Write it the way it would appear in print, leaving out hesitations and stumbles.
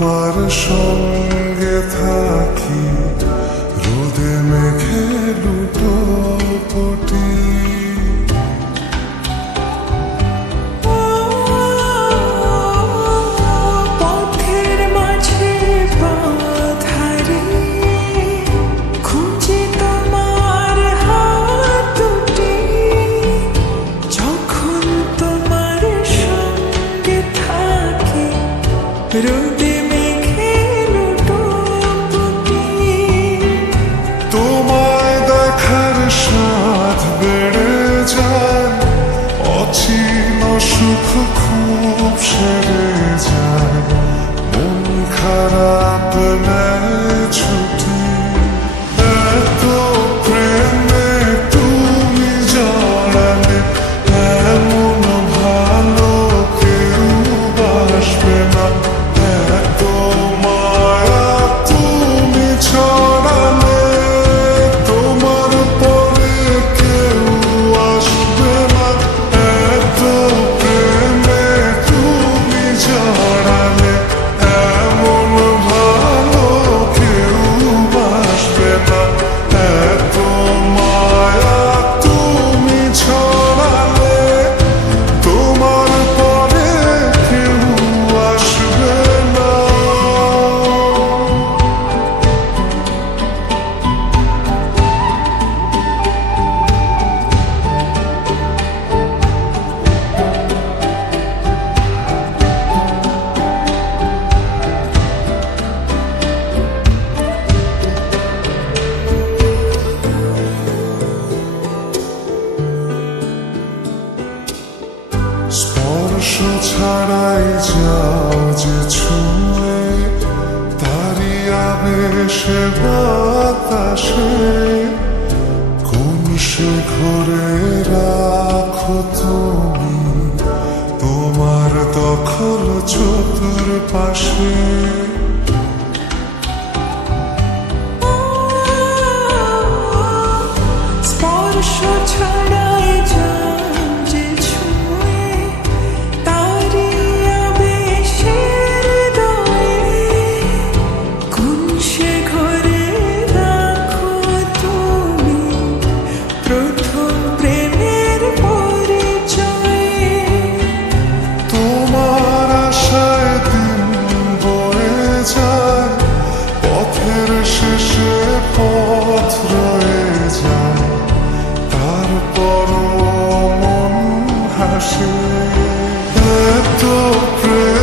তোমার সঙ্গে থাকি রোদে মেঘে লুটোপুটি। পথের মাঝে বাঁধারে খুঁজে তোমার হাত দুটি, যখন তোমার সঙ্গে থাকি রোদে মেঘে লুটোপুটি। তোমায় দেখার স্বাদ বেড়ে যায়, অচিন সুখ খুব সেরে যায়, মন খারাপ নেয় ছুটি। এত প্রেমে তুমি জড়ালে এমন ভালো কেউ বাসবে না। এত মায়া তুমি ছড়ালে তোমার পরে কেউ আসবে না। এত প্রেমে তুমি জড়ালে এমন ভালো কেউ বাসবে না। এত মায়া তুমি ছড়ালে তোমার পরে কেউ আসবে না। স্পর্শ ছাড়াই যাও যে ছুঁয়ে, তারি আবেশে বাতাসে কোন সে ঘরে রাখো তুমি তোমার দখল চতুর্পাশে। স্পর্শ ছাড়াই যাও যে ছুঁয়ে, তারি আবেশের দয়ে কোন সে ঘরে রাখো তুমি প্রথম প্রেমের পরিচয়ে। তোমার আশায় দিন বয়ে যায়, পথের শেষে পথ রয়ে যায়, তারপরও মন হাসে। এত প্রেম